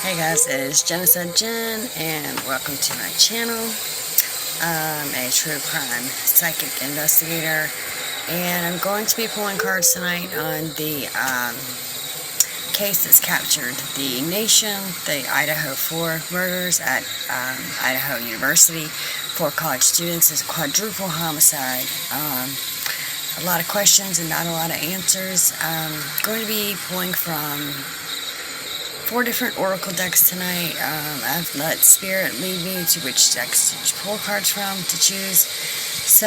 Hey guys, it is JENN-Psychic and welcome to my channel. I'm a true crime psychic investigator, and I'm going to be pulling cards tonight on the case that's captured the nation, the Idaho 4 murders at Idaho University. 4 college students. Is a quadruple homicide. A lot of questions and not a lot of answers. I'm going to be pulling from 4 different oracle decks tonight. I've let Spirit lead me to which decks to pull cards from to choose. So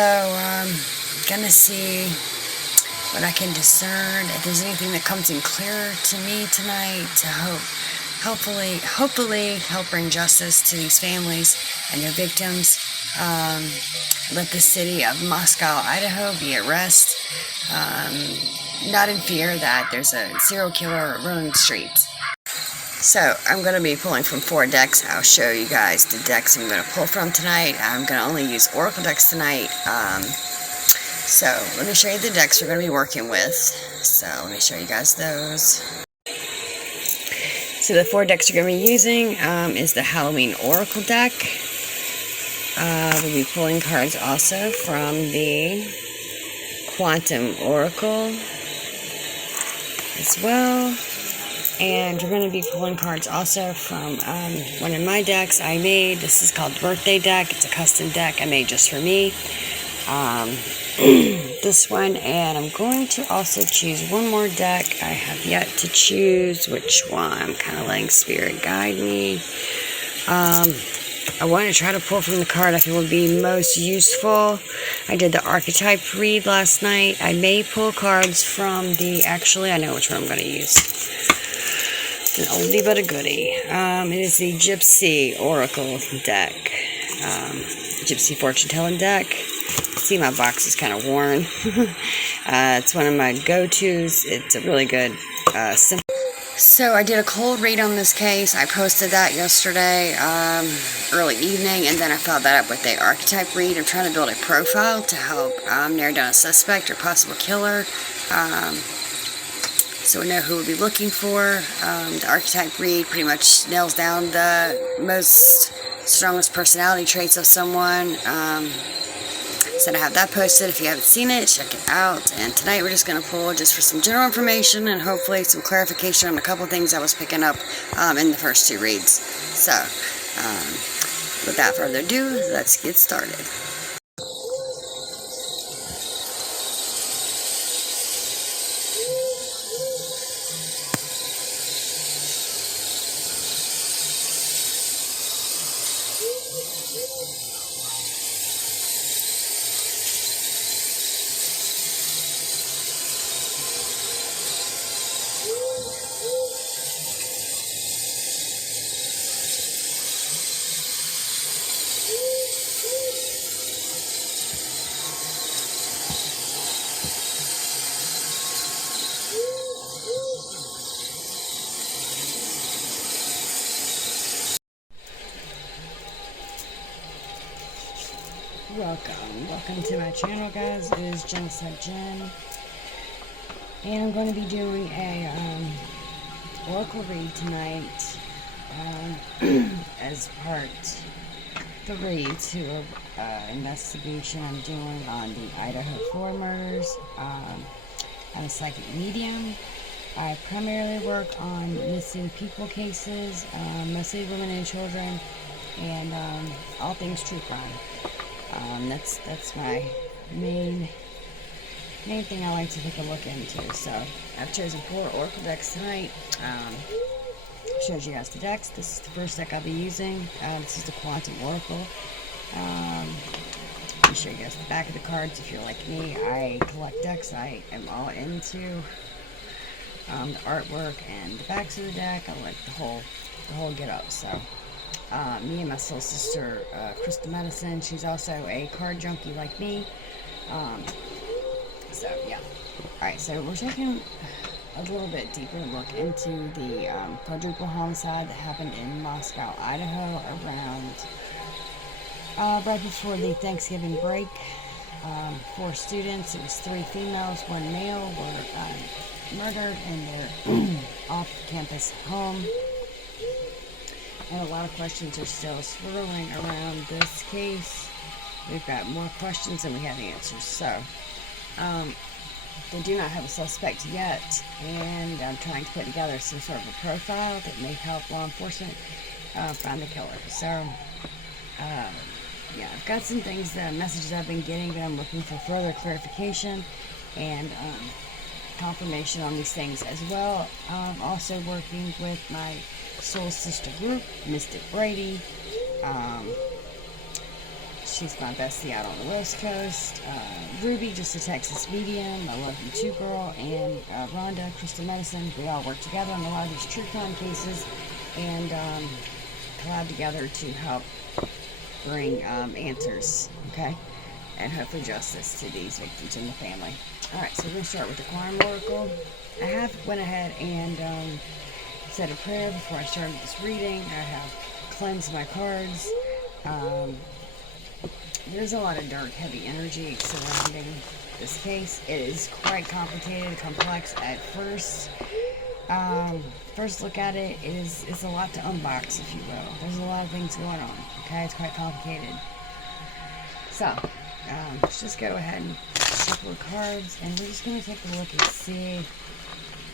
gonna see what I can discern. If there's anything that comes in clearer to me tonight to hopefully help bring justice to these families and their victims. Let the city of Moscow, Idaho be at rest. Not in fear that there's a serial killer roaming the streets. So, I'm going to be pulling from 4 decks. I'll show you guys the decks I'm going to pull from tonight. I'm going to only use oracle decks tonight. So, let me show you the decks we're going to be working with. So, let me show you guys those. So, the 4 decks you're going to be using is the Halloween Oracle deck. We'll be pulling cards also from the Quantum Oracle as well. And we're going to be pulling cards also from one of my decks I made. This is called the Birthday Deck. It's a custom deck I made just for me. This one. And I'm going to also choose one more deck. I have yet to choose which one. I'm kind of letting Spirit guide me. I want to try to pull from the card I feel would be most useful. I did the archetype read last night. I may pull cards from the... Actually, I know which one I'm going to use. It's an oldie but a goodie. It is the Gypsy Oracle deck. Gypsy Fortune Telling deck. See, my box is kind of worn. It's one of my go-tos. It's a really good, simple. So I did a cold read on this case. I posted that yesterday, early evening, and then I followed that up with the archetype read. I'm trying to build a profile to help narrow down a suspect or possible killer. So we know who we'll be looking for. The archetype read pretty much nails down the most strongest personality traits of someone. So I have that posted. If you haven't seen it, check it out. And tonight we're just going to pull just for some general information and hopefully some clarification on a couple things I was picking up in the first 2 reads. So without further ado, let's get started. Welcome to my channel, guys. It is JENN-Psychic, and I'm going to be doing a oracle read tonight as part 3 to an investigation I'm doing on the Idaho 4 murders. I'm a psychic medium. I primarily work on missing people cases, mostly women and children, and all things true crime. That's my main thing I like to take a look into. So I've chosen 4 oracle decks tonight. Showed you guys the decks. This is the first deck I'll be using. This is the Quantum Oracle. Let me show you guys the back of the cards. If you're like me, I collect decks. I am all into the artwork and the backs of the deck. I like the whole get up. So. Me and my soul sister, Crystal Medicine, she's also a card junkie like me. So, yeah. Alright, so we're taking a little bit deeper look into the quadruple homicide that happened in Moscow, Idaho, around right before the Thanksgiving break. 4 students, it was 3 females, 1 male, were murdered in their off-campus home. And a lot of questions are still swirling around this case. We've got more questions than we have answers. So, they do not have a suspect yet, and I'm trying to put together some sort of a profile that may help law enforcement find the killer. So, yeah, I've got some things, messages I've been getting that I'm looking for further clarification and confirmation on these things as well. I'm also working with my soul sister group, Mystic Brady. She's my bestie out on the West Coast. Ruby, just a Texas medium. I love you too, girl. And Rhonda, Crystal Medicine. We all work together on a lot of these true crime cases and collab together to help bring answers, okay? And hopefully justice to these victims and the family. Alright, so we're going to start with the crime oracle. I have went ahead and said a prayer before I started this reading. I have cleansed my cards. There's a lot of dark, heavy energy surrounding this case. It is quite complicated, complex at first. First look at it is a lot to unbox, if you will. There's a lot of things going on, okay? It's quite complicated. So, let's just go ahead and shuffle the cards, and we're just going to take a look and see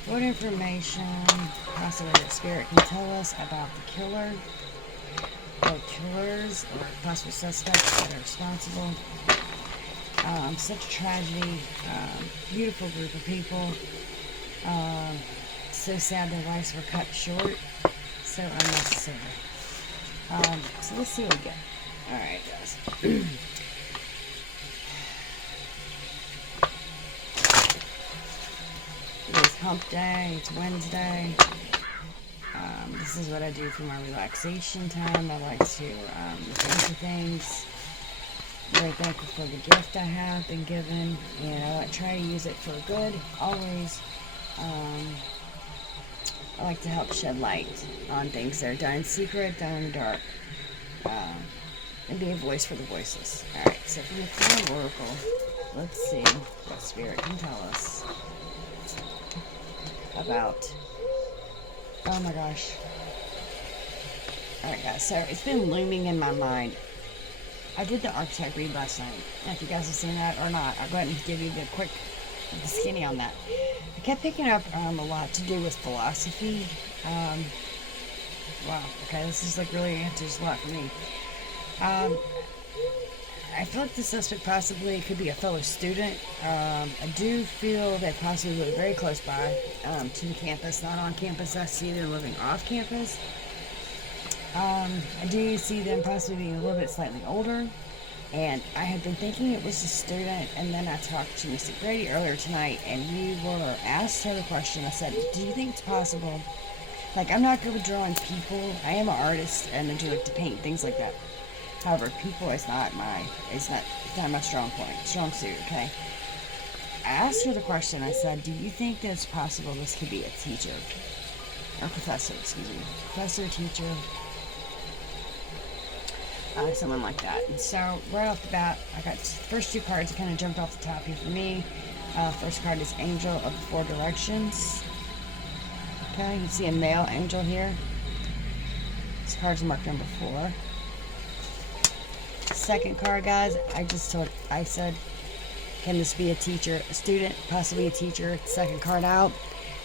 what information possibly that spirit can tell us about the killer, or killers, or possible suspects that are responsible. Such a tragedy. Beautiful group of people. So sad their lives were cut short. So unnecessary. So let's see what we get. Alright, guys. It's hump day. It's Wednesday. This is what I do for my relaxation time. I like to look into things. Very thankful for the gift I have been given, and I try to use it for good, always. I like to help shed light on things that are done in secret, done in the dark, and be a voice for the voiceless. Alright, so from the Crime Oracle, let's see what Spirit can tell us about... Oh my gosh. Alright guys, so it's been looming in my mind. I did the archetype read last night. If you guys have seen that or not, I'll go ahead and give you the skinny on that. I kept picking up a lot to do with philosophy. Wow, okay, this is like really answers a lot for me. I feel like the suspect possibly could be a fellow student. I do feel they possibly live very close by to the campus, not on campus. I see them living off campus. I do see them possibly being a little bit slightly older, and I had been thinking it was a student, and then I talked to Mr. Grady earlier tonight, and we were asked her the question. I said, do you think it's possible, like, I'm not good with drawing people. I am an artist, and I do like to paint, things like that. However, people is not my strong suit, okay? I asked her the question. I said, do you think that it's possible this could be a teacher, or professor, excuse me, professor, teacher, someone like that. And so, right off the bat, I got the first two cards that kind of jumped off the top here for me. First card is Angel of the Four Directions. Okay, you can see a male angel here. This card's marked number 4. Second card, guys, I said, can this be a teacher, a student, possibly a teacher? Second card out,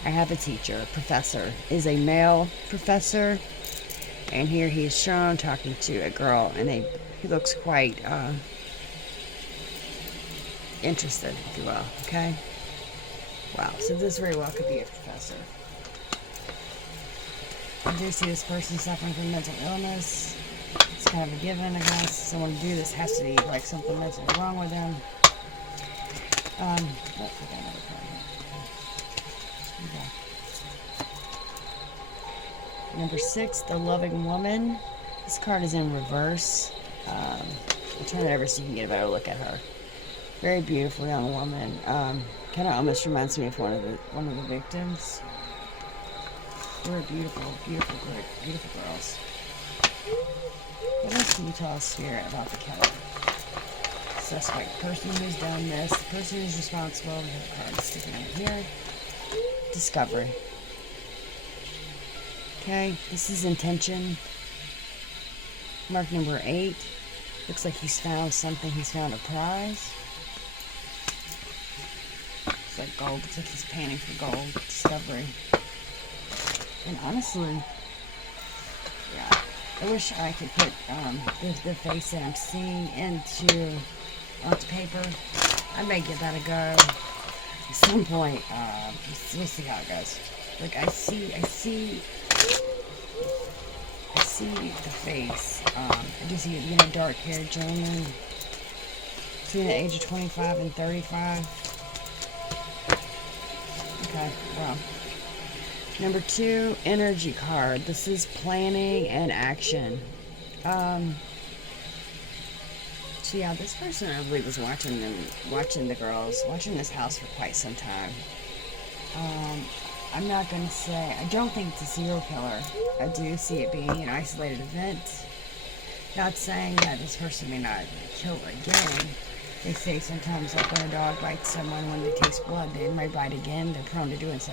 I have a teacher. Professor is a male professor. And here he is shown talking to a girl, and he looks quite interested, if you will, okay? Wow, so this very well could be a professor. I do see this person suffering from mental illness. It's kind of a given, I guess. Someone to do this has to be like something mentally wrong with them. I got another card here. Number 6, the Loving Woman. This card is in reverse. I'll turn it over so you can get a better look at her. Very beautiful young woman. Kind of almost reminds me of one of the victims. Very beautiful, beautiful girls. What else can you tell us, Spirit, about the killer? Suspect, person who's done this, the person who's responsible. We have a card sticking out here. Discovery. Okay, this is intention. Mark number 8. Looks like he's found something. He's found a prize. It's like gold. Looks like he's panning for gold. Discovery. And honestly, yeah, I wish I could put the face that I'm seeing onto paper. I may give that a go at some point. We'll see how it goes. Like I see the face. I do see a dark-haired gentleman between the age of 25 and 35. Okay, well. Number 2, energy card. This is planning and action. So yeah, this person I believe was watching the girls, watching this house for quite some time. I'm not going to say, I don't think it's a serial killer. I do see it being an isolated event. Not saying that this person may not kill again. They say sometimes like when a dog bites someone, when they taste blood, they might bite again. They're prone to doing so.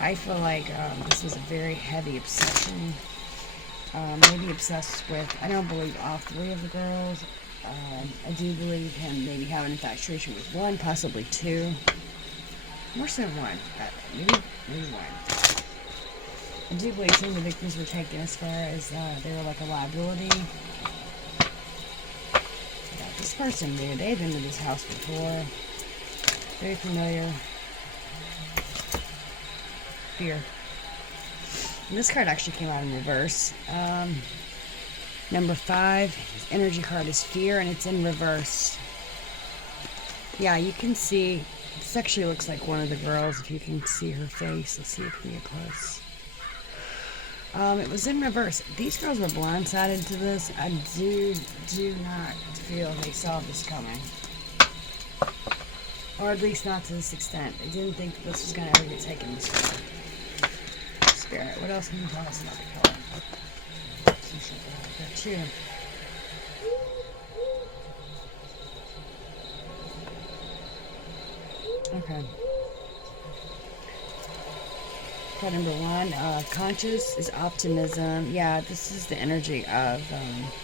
I feel like this was a very heavy obsession. Maybe obsessed with, I don't believe all 3 of the girls. I do believe him maybe having infatuation with 1, possibly 2. More so 1. Maybe 1. I do believe some of the victims were taken as far as they were like a liability. Yeah, this person, they've been to this house before. Very familiar. Fear. And this card actually came out in reverse. Number 5, his energy card is fear, and it's in reverse. Yeah, you can see, this actually looks like one of the girls, if you can see her face. Let's see if we get close. It was in reverse. These girls were blindsided to this. I do not feel they saw this coming. Or at least not to this extent. They didn't think that this was going to ever get taken this far. Spirit, what else can you tell us about the color? There too. Okay. Card number 1, conscious is optimism. Yeah, this is the energy of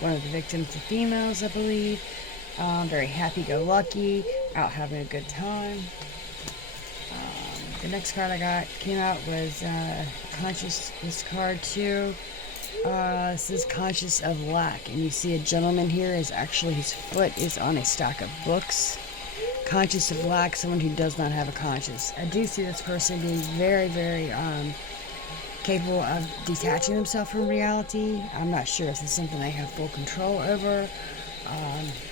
one of the victims, the females, I believe. Very happy-go-lucky, out having a good time. The next card I got came out was conscious. This card too. This is conscious of lack, and you see a gentleman here is actually his foot is on a stack of books. Conscious of lack, someone who does not have a conscience. I do see this person being very, very capable of detaching themselves from reality. I'm not sure if it's something they have full control over,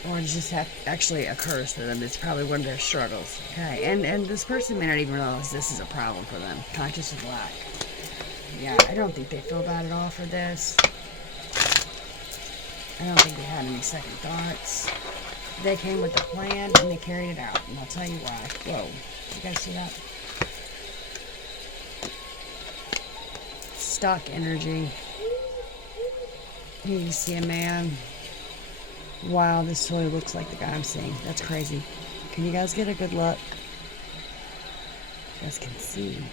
or it just actually occurs to them. It's probably one of their struggles. Okay, and this person may not even realize this is a problem for them. Conscious of lack. Yeah, I don't think they feel bad at all for this. I don't think they had any second thoughts. They came with a plan and they carried it out, and I'll tell you why. Whoa, you guys see that? Stock energy. Here you see a man. Wow, this totally looks like the guy I'm seeing. That's crazy. Can you guys get a good look? You guys can see.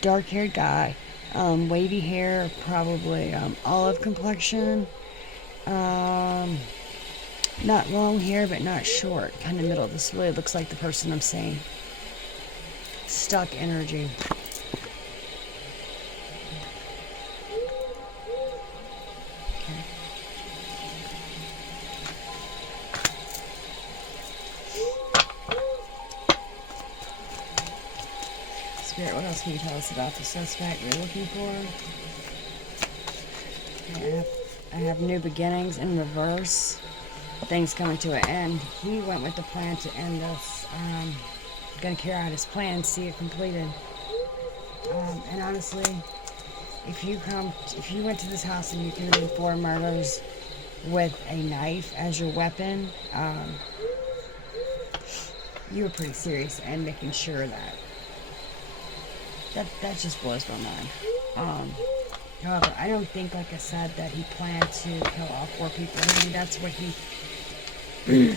Dark-haired guy. Wavy hair, probably olive complexion. Not long hair, but not short. Kind of middle. This really looks like the person I'm seeing. Stuck energy. Okay. Spirit, what else can you tell us about the suspect you're looking for? Okay, I have new beginnings in reverse. Things coming to an end. He went with the plan to end this. Gonna carry out his plan, see it completed. And honestly, if you went to this house and you committed 4 murders with a knife as your weapon, you were pretty serious and making sure that. That just blows my mind. However, I don't think, like I said, that he planned to kill all 4 people. Maybe that's what he... and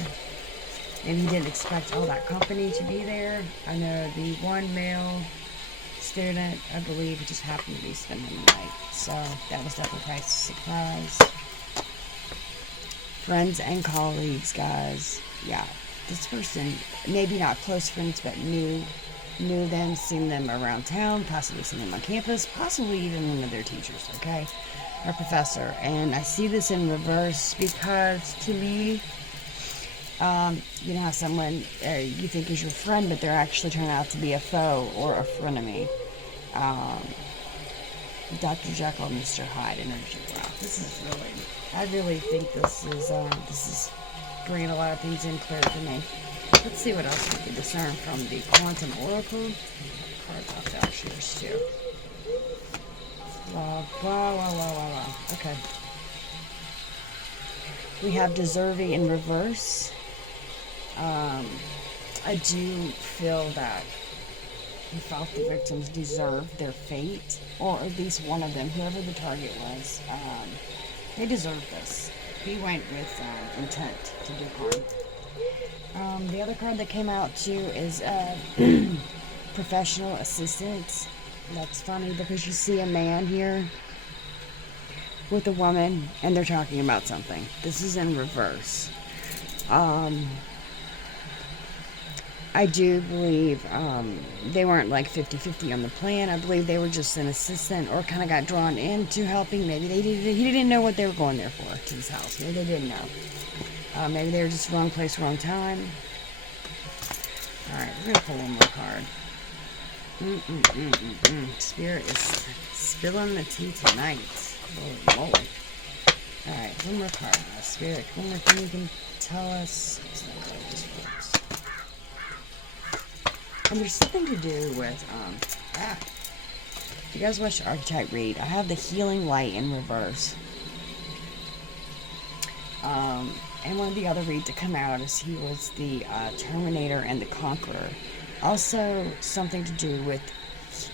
he didn't expect all that company to be there. I know the one male student, I believe, just happened to be spending the night. So that was definitely quite a surprise. friends and colleagues, guys. Yeah, this person, maybe not close friends, but knew them, seen them around town, possibly seen them on campus, possibly even one of their teachers, okay, or professor. And I see this in reverse because, to me, you know how someone you think is your friend, but they're actually turning out to be a foe or a frenemy. Dr. Jekyll and Mr. Hyde energy. Wow, this is really, I really think this is bringing a lot of things in clear to me. Let's see what else we can discern from the Quantum Oracle. Cards off the Ashers too. Wow. Okay. We have deserving in reverse. I do feel that he felt the victims deserved their fate, or at least one of them, whoever the target was, they deserved this. He went with intent to do harm. The other card that came out too is professional assistance. That's funny because you see a man here with a woman and they're talking about something. This is in reverse. I do believe they weren't like 50-50 on the plan. I believe they were just an assistant or kind of got drawn into helping. Maybe he didn't know what they were going there for to his house. Maybe they didn't know. Maybe they were just wrong place, wrong time. Alright, we're going to pull one more card. Spirit is spilling the tea tonight. Holy moly. Alright, one more card. Spirit, one more thing you can tell us. And there's something to do with, if you guys watch the archetype read, I have the healing light in reverse. And one of the other reads that come out is he was the Terminator and the Conqueror. Also, something to do with,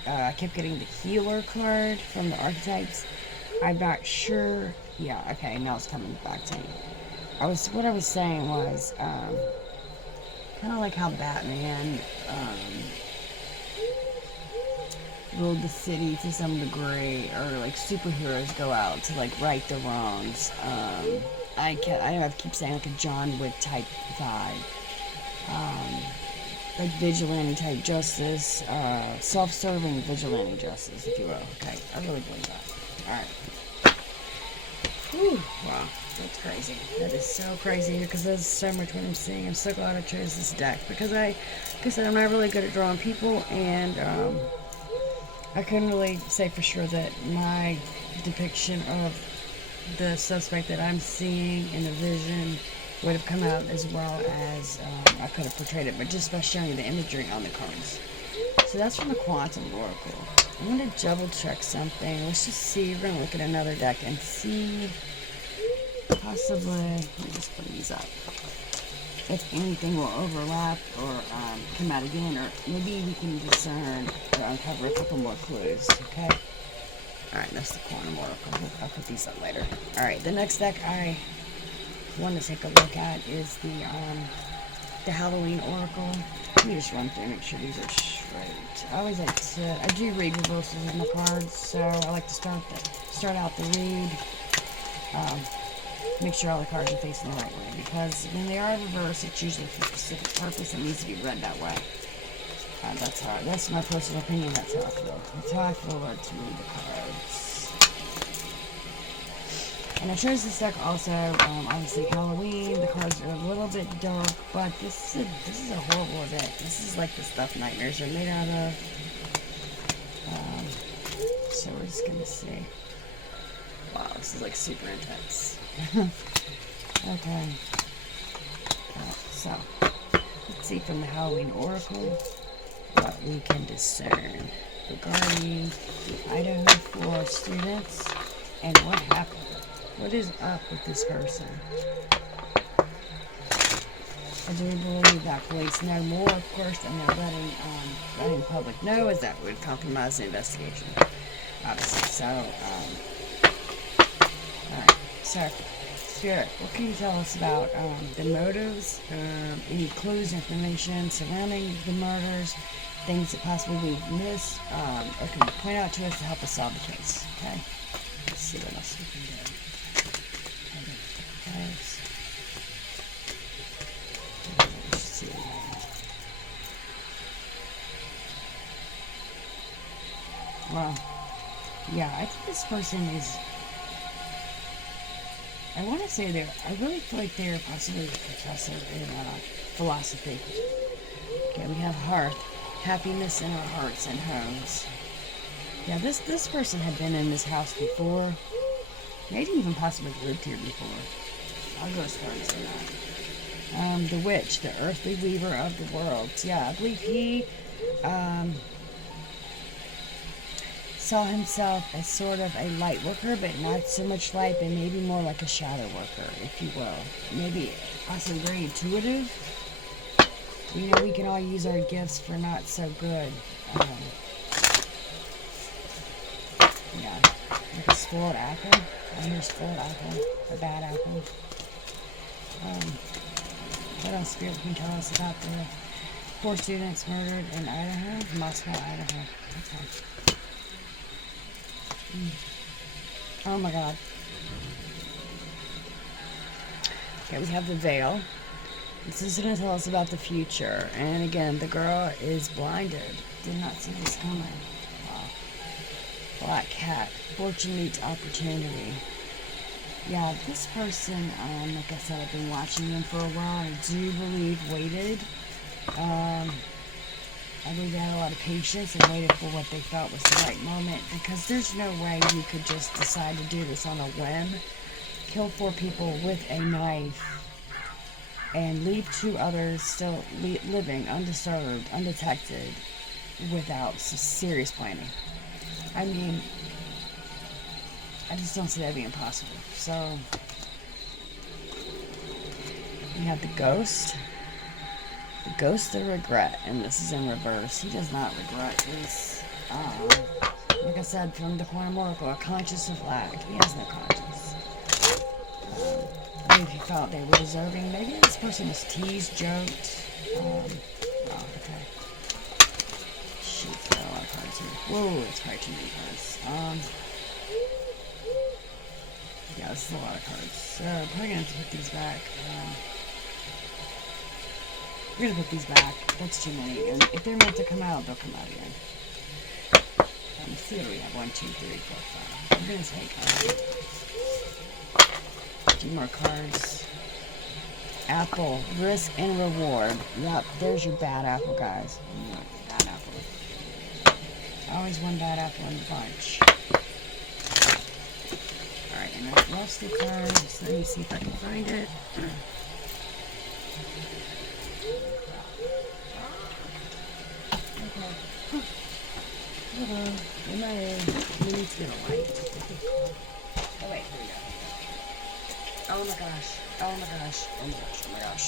I kept getting the healer card from the archetypes. I'm not sure. Yeah, okay, now it's coming back to me. What I was saying was, kind of like how Batman ruled the city to some degree, or like superheroes go out to like right the wrongs. I keep saying like a John Wick type vibe, like vigilante type justice, self-serving vigilante justice, if you will. Okay, I really believe that. All right. Whew, wow. That's crazy. That is so crazy because there's so much what I'm seeing. I'm so glad I chose this deck because like I said, I'm not really good at drawing people, and I couldn't really say for sure that my depiction of the suspect that I'm seeing in the vision would have come out as well as I could have portrayed it, but just by showing the imagery on the cards. So that's from the Quantum Oracle. I'm going to double check something. Let's just see. We're going to look at another deck and see. Possibly, let me just put these up. If anything will overlap or come out again, or maybe we can discern or uncover a couple more clues, okay? Alright, that's the Quantum Oracle. I'll put these up later. Alright, the next deck I want to take a look at is the Halloween Oracle. Let me just run through and make sure these are straight. I always like to, I do read reversals of my cards, so I like to start out the read. Make sure all the cards are facing the right way, because when they are reversed, it's usually for a specific purpose and needs to be read that way. That's my personal opinion. That's how I feel. That's how I feel about to read the cards. And I chose this deck also. Obviously Halloween. The cards are a little bit dark, but this is a horrible event. This is like the stuff nightmares are made out of. So we're just gonna see. Wow, this is like super intense. Okay. So, let's see from the Halloween Oracle what we can discern regarding the Idaho 4 students and what happened. What is up with this person? I do believe that police know more, of course, than they're letting public know, as that would compromise the investigation, obviously. So, alright. So, Spirit, what can you tell us about the motives, any clues, information surrounding the murders, things that possibly we've missed, or can you point out to us to help us solve the case? Okay? Let's see what else we can do. Well, yeah, I think this person is, I want to say I really feel like they're possibly a professor in philosophy. Okay, we have hearth, happiness in our hearts and homes. Yeah, this person had been in this house before, maybe even possibly lived here before. I'll go as far as that. The witch, the earthly weaver of the worlds. Yeah, I believe he saw himself as sort of a light worker, but not so much light, but maybe more like a shadow worker, if you will. Maybe also very intuitive. You know, we can all use our gifts for not so good. Yeah, like a spoiled apple. I hear spoiled apple, a bad apple. What else Spirit can tell us about the 4 students murdered in Idaho? Moscow, Idaho. Okay. Oh my God. Okay, we have the veil. This is going to tell us about the future. And again, the girl is blinded. Did not see this coming. Wow. Black cat. Fortune meets opportunity. Yeah, this person, like I said, I've been watching them for a while. I do believe waited. I believe they had a lot of patience and waited for what they felt was the right moment, because there's no way you could just decide to do this on a whim, kill 4 people with a knife, and leave 2 others still living undisturbed, undetected, without serious planning. I mean, I just don't see that being possible. So, we have the ghost. The ghost of regret, and this is in reverse. He does not regret this. Like I said, from the Quantum Oracle, a conscious of lack. He has no conscience. I believe he felt they were deserving. Maybe this person was teased, joked. Oh, okay. Shoot, got a lot of cards here. Whoa, it's probably too many cards. Yeah, this is a lot of cards. So, I'm probably going to have to put these back. We're going to put these back. That's too many. And if they're meant to come out, they'll come out again. Let's see what we have. 1, 2, 3, 4, 5. We're going to take 2 more cards. Apple. Risk and reward. Yep, there's your bad apple, guys. Bad apple. Always one bad apple in the bunch. Alright, and I've lost the card. So let me see if I can find it. Hello. In my head. We need to get a light. Oh, wait. Here we go. Oh my gosh. Oh my gosh. Oh my gosh. Oh my gosh.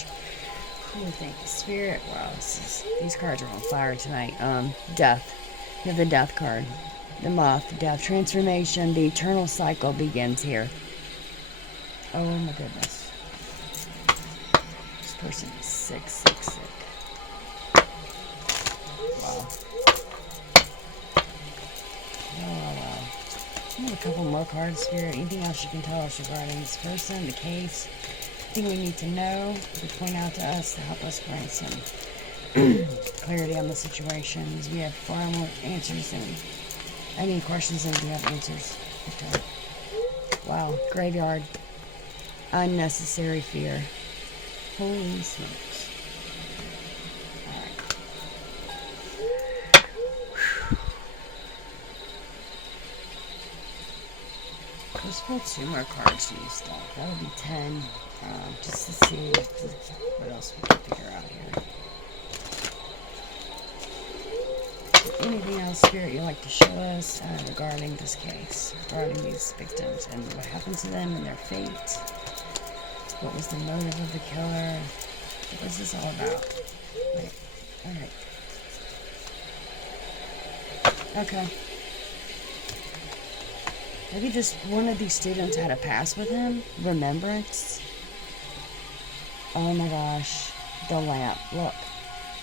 Cool. Thank you, Spirit. Wow. These cards are on fire tonight. Death. You have the death card. The moth. Death. Transformation. The eternal cycle begins here. Oh my goodness. This person is sick, sick, sick. Wow. Wow. I have a couple more cards, Spirit. Anything else you can tell us regarding this person, the case? Anything we need to know to point out to us to help us bring some clarity on the situations? We have far more answers than questions than we have answers. Okay. Wow. Graveyard. Unnecessary fear. Holy smokes. Alright. Let's pull 2 more cards from this stuff. That would be 10. Just to see what else we can figure out here. Anything else, Spirit, you'd like to show us regarding this case, regarding these victims, and what happened to them and their fate? What was the motive of the killer? What was this all about? Wait. Alright. Okay. Maybe one of these students had a past with him? Remembrance? Oh my gosh. The lamp. Look.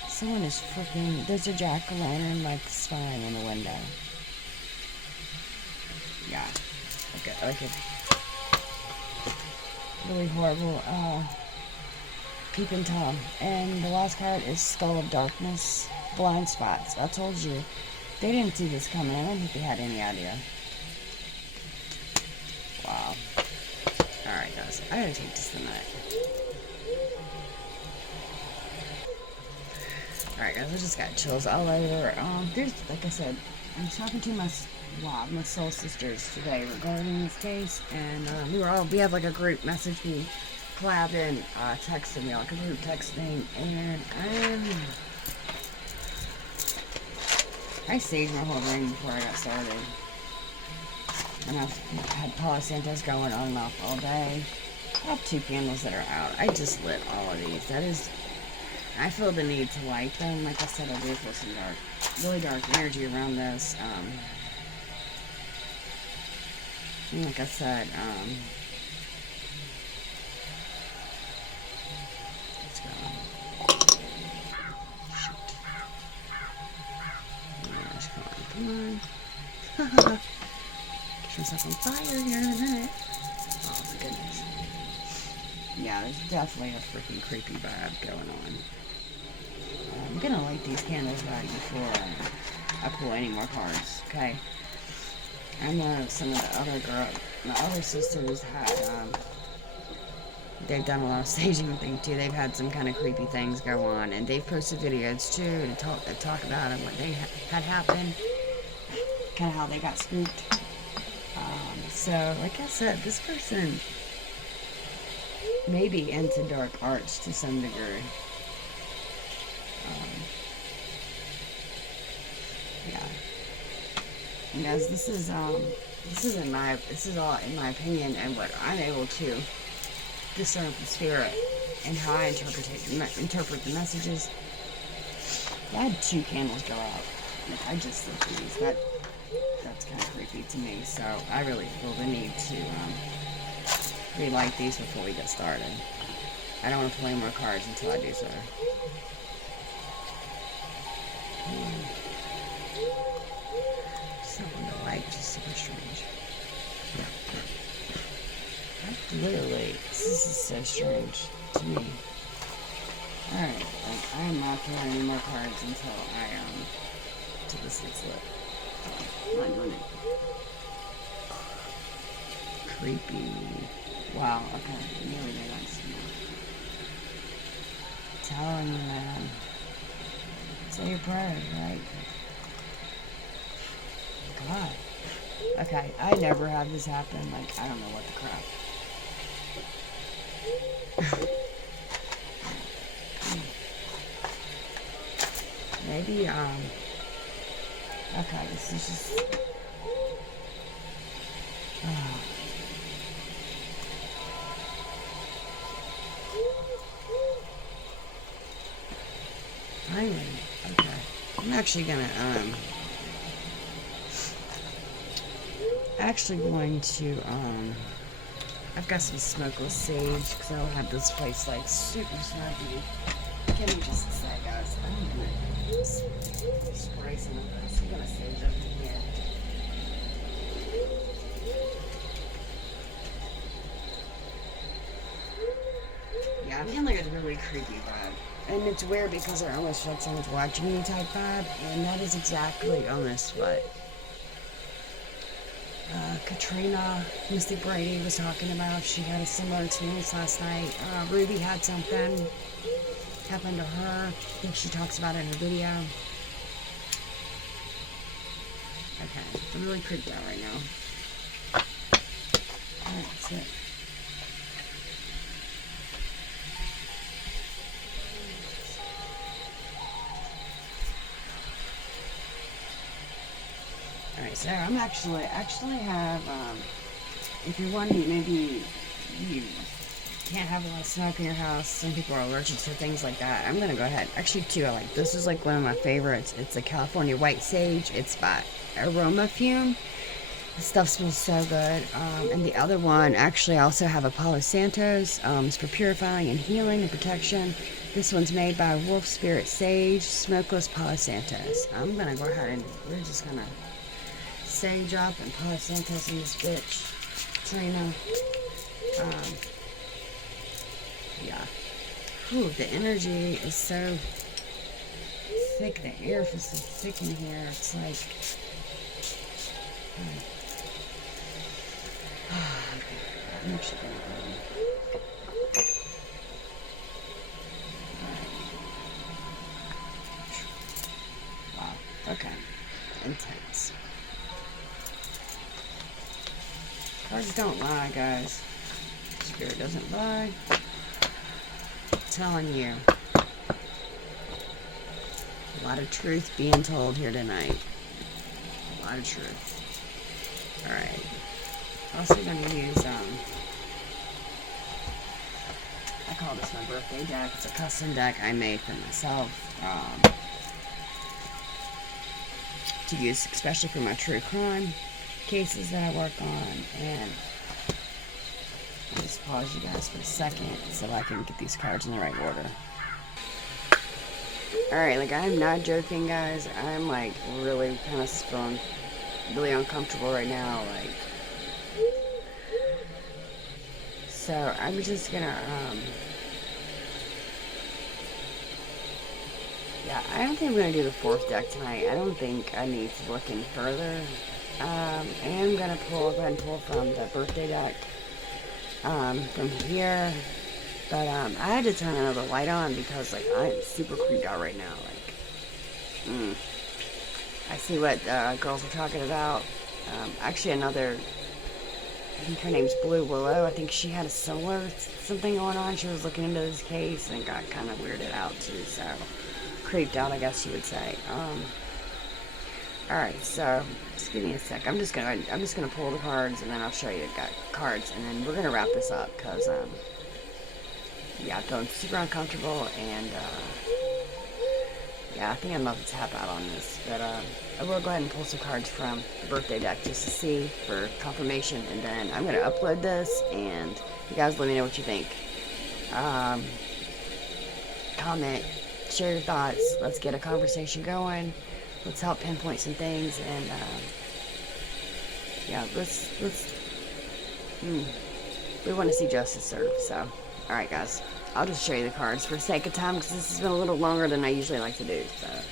Someone is freaking... There's a jack-o'-lantern, like, spying in the window. Yeah. Okay. Really horrible. Peeping Tom. And the last card is Skull of Darkness. Blind spots. I told you. They didn't see this coming. I don't think they had any idea. Wow. Alright, guys. I gotta take just a minute. Alright, guys. I just got chills all over. There's, like I said, I'm talking to my soul sisters today regarding this case. And we have like a group message me, collabed and texted me, like a group text thing. And I staged my whole ring before I got started. And I've had Palo Santos going on and off all day. I have 2 candles that are out. I just lit all of these. I feel the need to light them. Like I said, I do feel some really dark energy around this. And like I said, let's go. Come on. Get yourself on fire here in a minute. Oh my goodness. Yeah, there's definitely a freaking creepy vibe going on. I'm gonna light these candles back before I pull any more cards, okay? I know some of my other sisters they've done a lot of staging and things too. They've had some kind of creepy things go on, and they've posted videos too to talk about it, what they had happened, kind of how they got spooked. So, like I said, this person may be into dark arts to some degree. Yeah. And guys, this is all in my opinion and what I'm able to discern from spirit and how I interpret the messages. I had 2 candles go out. Like, I just lit these. That's kind of creepy to me. So I really feel the need to relight these before we get started. I don't want to pull any more cards until I do so. Something to light, just super strange. Literally, this is so strange to me. Alright, like, I am not pulling any more cards until until this gets lit. I'm not doing it. Creepy. Wow, okay, nearly there, that's telling you, man. Say your prayers, right? God. Okay, I never had this happen. Like, I don't know what the crap. Maybe, okay, this is just, finally, okay, I'm actually gonna, I've got some smokeless sage, because I'll have this place, like, super smoky. Give me just a sec, guys. I'm gonna spray some of this. I'm gonna sage up in here. Yeah, I'm getting like a really creepy vibe. And it's weird because I almost feel like someone's watching me type vibe, and that is exactly almost what Katrina, Misty Brady was talking about. She had a similar experience last night. Ruby had something happen to her. I think she talks about it in her video. Okay, I'm really creeped out right now. Alright, that's it. Alright, so I'm actually have, if you're wondering, maybe you can't have a lot of smoke in your house, some people are allergic to things like that, I'm gonna go ahead. Actually, two, this is like one of my favorites. It's a California White Sage. It's by Aroma Fume. This stuff smells so good. And the other one, actually, I also have a Palo Santos. It's for purifying and healing and protection. This one's made by Wolf Spirit Sage, Smokeless Palo Santos. I'm gonna go ahead and we're just gonna sage up and Palo Santos in this bitch. Trina. Yeah. Whew, the energy is so thick. The air feels so thick in here. It's like... I'm actually going to go. Wow. Okay. Intense. Cards don't lie, guys. Spirit doesn't lie. I'm telling you. A lot of truth being told here tonight. A lot of truth. Alright. Also going to use, I call this my birthday deck. It's a custom deck I made for myself. To use especially for my true crime cases that I work on. And I'll just pause you guys for a second so I can get these cards in the right order. Alright, like, I'm not joking, guys. I'm, like, really kind of feeling really uncomfortable right now, like. So, I'm just gonna, yeah, I don't think I'm gonna do the fourth deck tonight. I don't think I need to look any further. I am gonna go ahead and pull from the birthday deck, from here. But, I had to turn another light on because, like, I'm super creeped out right now. Like, I see what, girls are talking about. Actually, another, I think her name's Willow. I think she had a similar something going on. She was looking into this case and got kind of weirded out, too. So, creeped out, I guess you would say. Alright, so, just give me a sec. I'm just gonna pull the cards, and then I'll show you the cards, and then we're gonna wrap this up, because, yeah, I'm feeling super uncomfortable, and, yeah, I think I'm about to tap out on this, but, I will go ahead and pull some cards from the birthday deck just to see for confirmation, and then I'm gonna upload this, and you guys let me know what you think. Comment, share your thoughts, let's get a conversation going, let's help pinpoint some things, and, yeah, we want to see justice served, so. Alright, guys. I'll just show you the cards for the sake of time, because this has been a little longer than I usually like to do, so I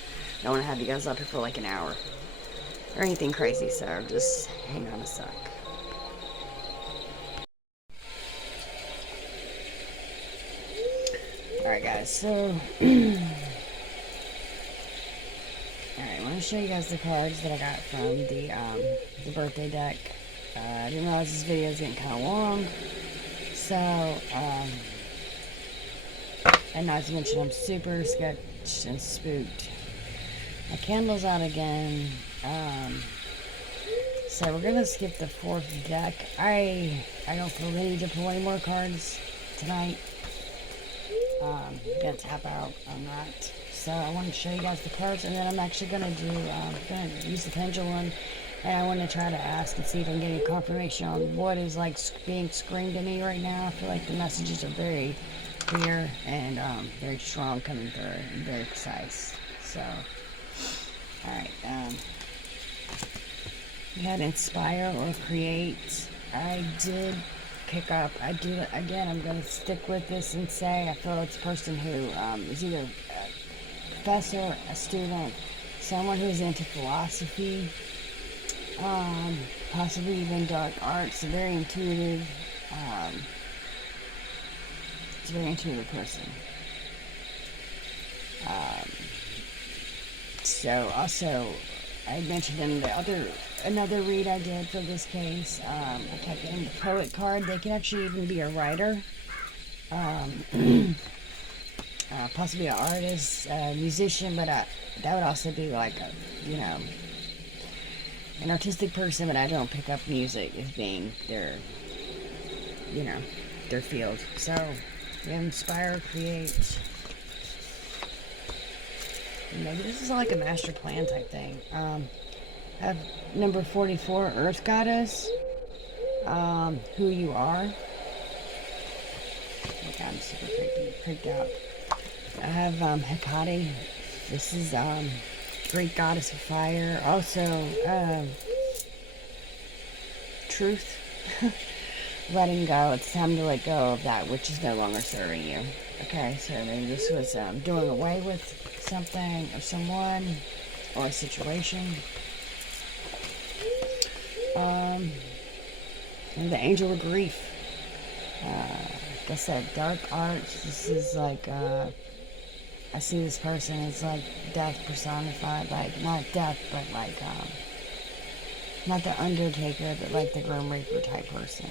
don't want to have you guys up here for like an hour or anything crazy, so just hang on a sec. Alright, guys, so alright, I want to show you guys the cards that I got from the birthday deck. I didn't realize this video is getting kind of long. So, and not to mention I'm super sketched and spooked. My candle's out again. So we're gonna skip the fourth deck. I don't feel the need to pull any more cards tonight. Gonna tap out on that. So I want to show you guys the cards, and then I'm actually gonna use the pendulum. And I want to try to ask and see if I can get any confirmation on what is, like, being screamed at me right now. I feel like the messages are very clear and very strong coming through and very precise. So, alright. We had inspire or create. I did pick up. Again, I'm going to stick with this and say I feel it's a person who is either a professor, a student, someone who's into philosophy, possibly even dark arts. A very intuitive, it's a very intuitive person. So also, I mentioned in another read I did for this case, I kept getting the poet card. They can actually even be a writer, possibly an artist, musician, but that would also be like a, an artistic person, but I don't pick up music as being their field. So, inspire, create. Maybe this is like a master plan type thing. I have number 44, Earth Goddess. Who you are. Okay, I'm super freaked out. I have Hecate. This is Great Goddess of Fire. Also, Truth. Letting go. It's time to let go of that which is no longer serving you. Okay, so maybe this was doing away with something or someone or a situation. And the angel of grief. Like I said, dark arts. This is like, I see this person as like death personified. Like, not death, but like, not the Undertaker, but like the Grim Reaper type person.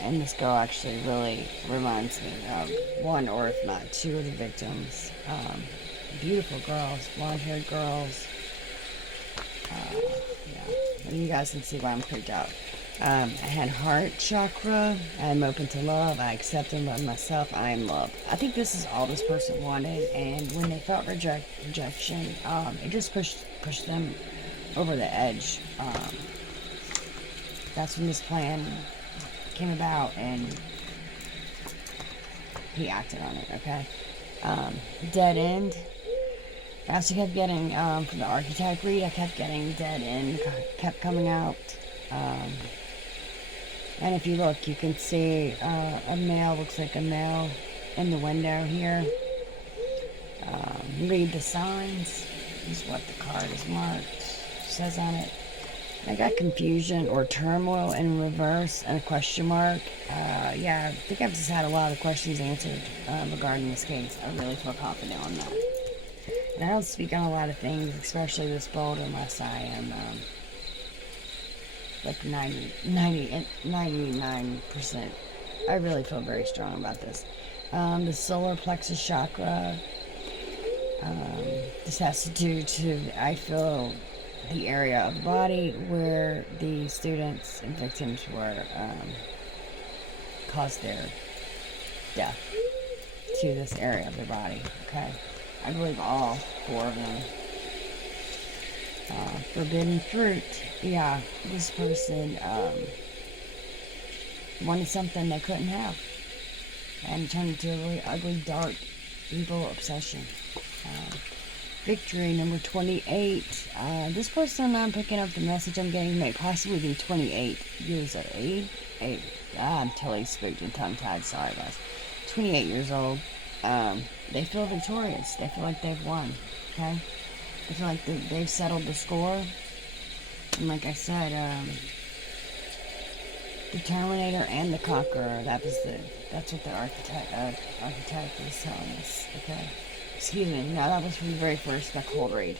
And this girl actually really reminds me of one, or if not two, of the victims. Beautiful girls, blonde-haired girls. Yeah, and you guys can see why I'm creeped out. I had heart chakra. I'm open to love. I accept and love myself. I am love. I think this is all this person wanted, and when they felt rejection, it just pushed them over the edge. That's when this plan came about, and he acted on it. Okay. Dead end. I also kept getting, from the archetype read, I kept getting dead end, kept coming out. And if you look, you can see a male, looks like a male in the window here. Read the signs, is what the card is marked, says on it. I got confusion or turmoil in reverse and a question mark. Yeah, I think I've just had a lot of questions answered regarding this case. I really feel confident on that. And I don't speak on a lot of things, especially this bold, unless I am like 99%. I really feel very strong about this. The solar plexus chakra. This has to do to, I feel, the area of the body where the students and victims were caused their death, to this area of their body. Okay, I believe all four of them. Forbidden fruit. Yeah, this person wanted something they couldn't have, and it turned into a really ugly, dark, evil obsession. Victory, number 28. This person, I'm picking up the message I'm getting, may possibly be 28 years of age. I'm totally spooked and tongue-tied, sorry guys. 28 years old. They feel victorious. They feel like they've won. Okay? They feel like they've settled the score. And like I said, the Terminator and the Conqueror, that's what the archetype is telling us. Okay? Excuse me. No, that was from the very first, the cold read.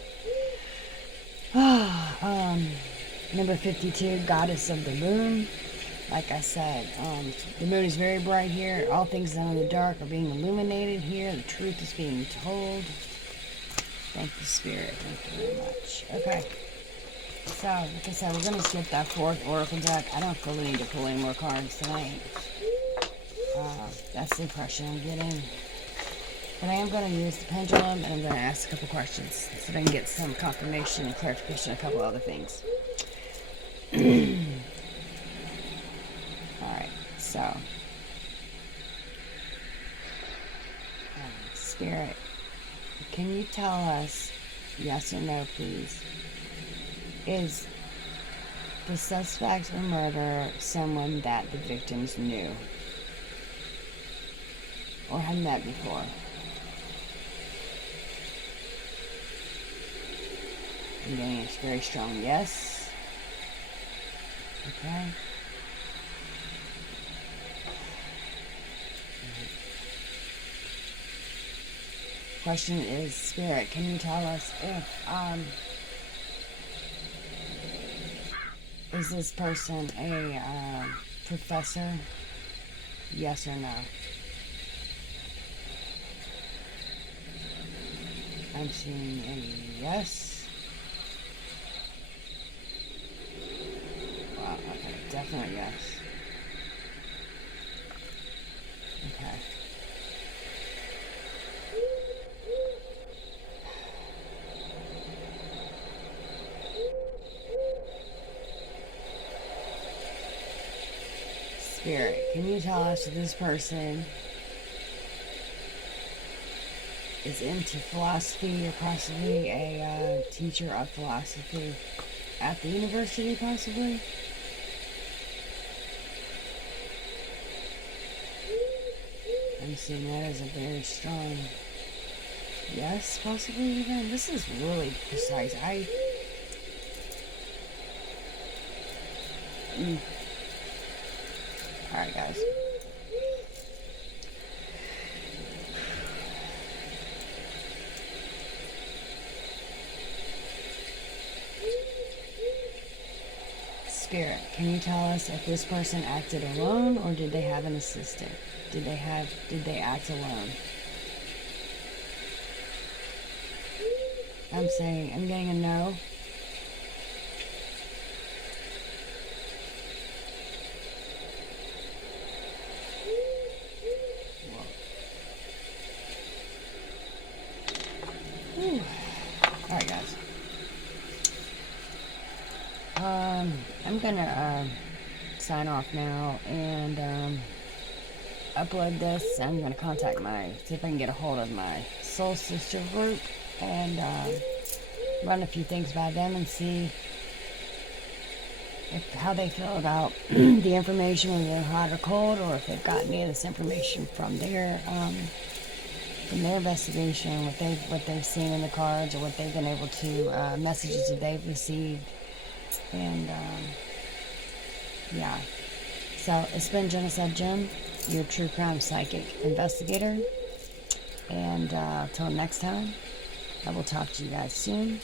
Number 52, Goddess of the Moon. Like I said, the moon is very bright here. All things done in the dark are being illuminated here. The truth is being told. Thank the Spirit. Thank you very much. Okay. So, like I said, we're going to skip that fourth Oracle deck. I don't really need to pull any more cards tonight. That's the impression I'm getting. But I am going to use the pendulum, and I'm going to ask a couple questions so that I can get some confirmation and clarification on a couple other things. Alright, so. Spirit, can you tell us, yes or no, please, is the suspect or murderer someone that the victims knew or had met before? I'm getting a very strong yes. Okay. Question is, Spirit, can you tell us if, is this person a professor? Yes or no? I'm seeing a yes. Wow, okay, definite yes. Okay. Spirit, can you tell us if this person is into philosophy or possibly a teacher of philosophy at the university, possibly? I'm seeing that as a very strong Yes, possibly even. This is really precise. Alright, guys. Spirit, can you tell us if this person acted alone or did they have an assistant? Did they act alone? I'm getting a no. Alright, guys. I'm gonna sign off now and upload this. I'm gonna contact see if I can get a hold of my soul sister group and run a few things by them and see how they feel about the information, whether they're hot or cold, or if they've got any of this information from their investigation, what they've seen in the cards, or what they've been able to messages that they've received. And yeah, so it's been Genocide Jen, your true crime psychic investigator, and till next time, I will talk to you guys soon.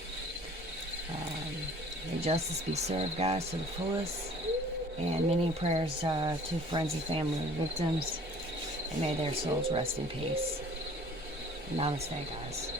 May justice be served, guys, to the fullest, and many prayers to friends and family victims, and may their souls rest in peace. Namaste, guys.